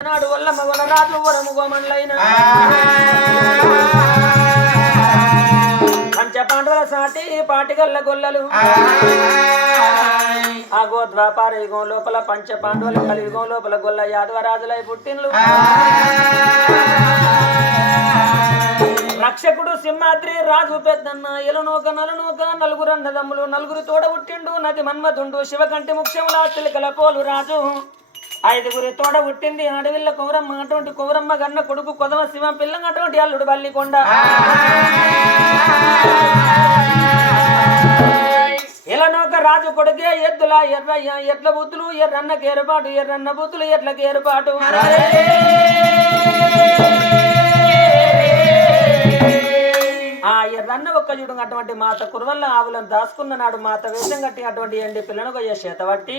నాడు వల్ల రాజు వరము గోమండ్లైన పంచ పాండవుల సాటి పాటిగల్ల గొల్లలు. ఆ. గోద్వాపార యుగం లోపల పంచ పాండవుల కలియుగం లోపల గొల్ల యాదవరాజులై పుట్టిన్లు. రక్షకుడు సింహాద్రి రాజు పెద్దన్న ఎలనోక నలనోక నలుగురు అన్నదమ్ములు నలుగురు తోడ పుట్టిండు నది మన్మధుండు శివకంటి ముఖ్యములా తిలకల పోలు రాజు. ఐదుగురి తోడ పుట్టింది అడవిల్ల కౌరమ్మ అటువంటి కౌరమ్మ గన్న కొడుకు కొదమ శివం పిల్ల అటువంటి అల్లుడు బల్లికొండ. ఇలనోక రాజు కొడుకే ఎద్దుల ఎర్ర ఎట్ల బూతులు ఎర్రన్నకి ఏర్పాటు ఎర్రన్న బూతులు ఎట్లకి ఏర్పాటు ఆ ఎర్రన్న ఒక్క చూడు అటువంటి మాత కురువల్ల ఆవులను దాచుకున్న నాడు మాత వేషం కట్టి అటువంటి ఎండి పిల్లను కొయ్య చేతబట్టి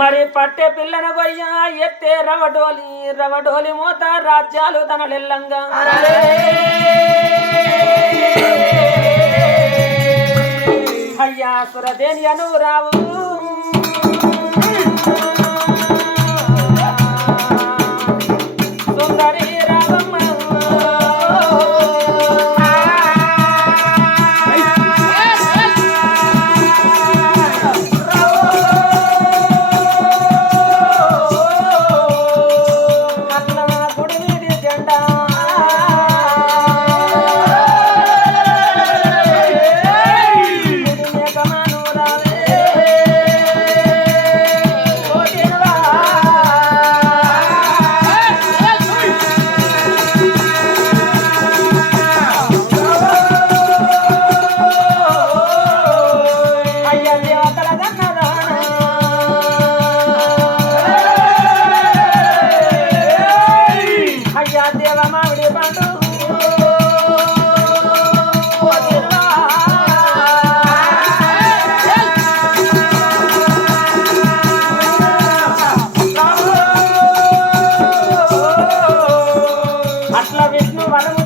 మరి పట్టె పిల్లను కొయ్య ఎత్తే రవడోలి రవడోలి మోత రాజ్యాలు తన నిల్లంగా అయ్యా సురదేని అను రావు అట్లా విష్ణు వరము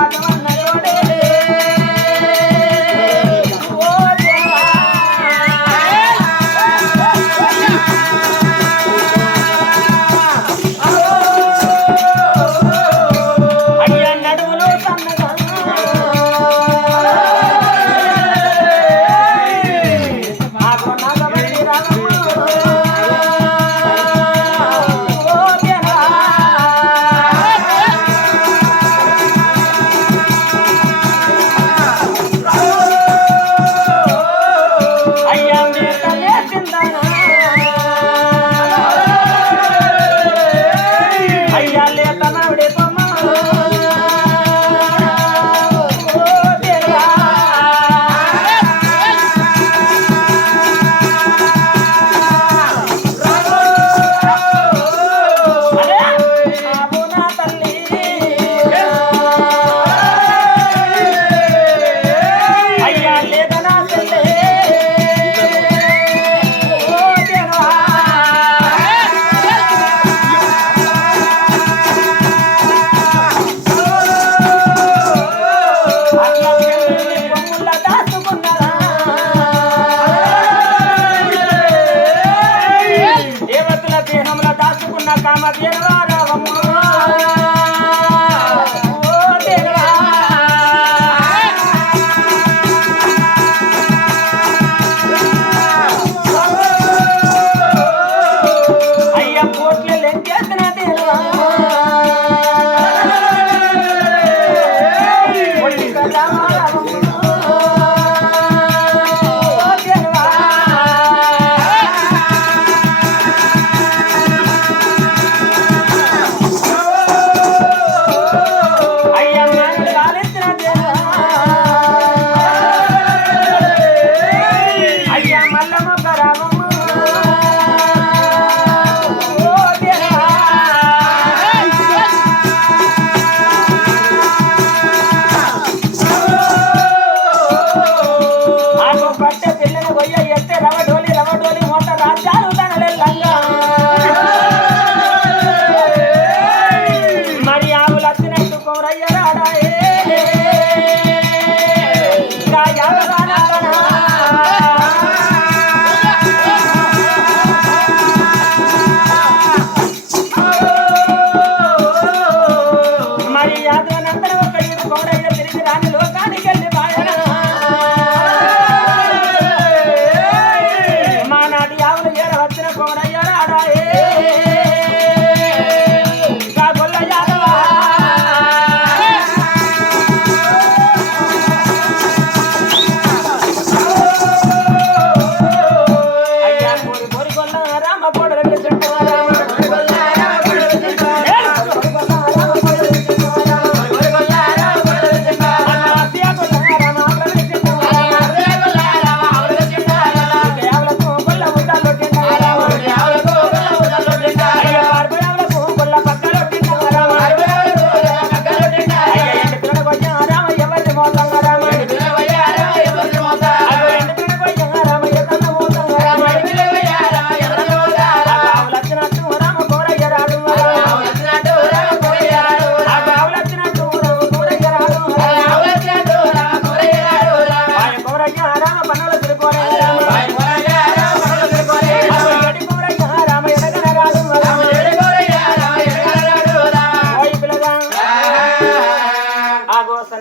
అయ్యో కనక మధ్యలో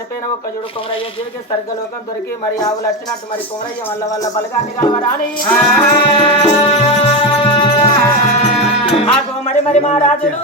చనిపోయిన ఒక్క చూడు కొమరయ్య జీవికి స్వర్గలోకం దొరికి మరి ఆవులు వచ్చినట్టు మరి కొమరయ్య వల్ల వల్ల బలగాన్ని కలవరాని. మరి మరి మా రాజులు